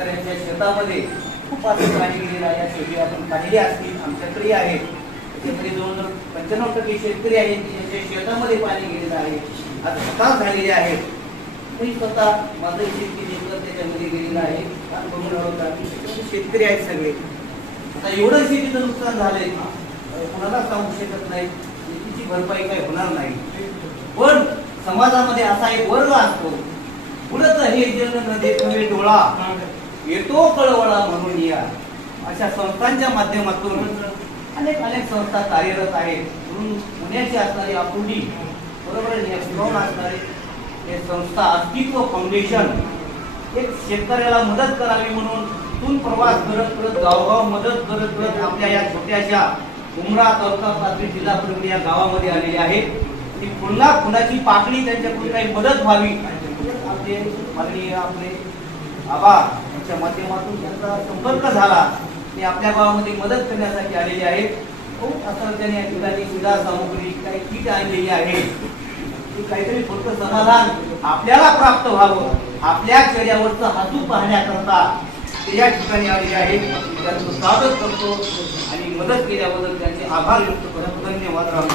शेतकऱ्यांच्या शेतामध्ये खूप असं पाणी गेलेलं आहे. या शेती आपण पाहिली असतील आमच्याकडे आहेत त्याच्यामध्ये जवळजवळ पंच्याण्णव टक्के शेतकरी आहेत की ज्यांच्या शेतामध्ये पाणी गेलेलं आहे. आता स्वतः झालेले आहेत मी स्वतः माझं शेती नेमकं त्याच्यामध्ये गेलेलं आहे. काम बघून की शेतकरी आहेत सगळे. आता एवढं शेतीचं नुकसान झालंय. कुणाला सांगू शकत नाही. शेतीची भरपाई काही होणार नाही. पण समाजामध्ये असा एक वर्ग असतो. पुढं हे जन नदी तुम्ही डोळा येतो कळवळा म्हणून या. अशा संस्थांच्या माध्यमातून अनेक अनेक संस्था कार्यरत आहेत. म्हणून पुण्याची असणारी आपुली बरोबर आहे नेसगावला असणारी हे संस्था अस्तित्व फाउंडेशन एक शेतकऱ्याला मदत करावी म्हणून तून प्रवास करत करत गावगाव मदत करत करत आपल्या या छोट्याशा उमरा तालुका प्राथमिक जिल्हा प्रमुख या गावामध्ये आलेले आहेत. ती पुन्हा कुणाची पाकळी त्यांच्याकडून काही मदत व्हावी. म्हणजे आपले माननीय आपले आबा यांच्या माध्यमातून त्यांचा संपर्क झाला. ते आपल्या गावामध्ये मदत करण्यासाठी आलेले आहेत. हो, खूप असं त्याने या ठिकाणी सुविधा सामुग्री काही किट आणलेली आहे. काहीतरी फक्त समाधान आपल्याला प्राप्त व्हावं. आपल्या चेहऱ्यावरचं हातू पाहण्याकरता ते या ठिकाणी आलेले आहेत. त्यांचं स्वागत करतो आणि मदत केल्याबद्दल त्यांचे आभार व्यक्त करतो धन्यवाद राम.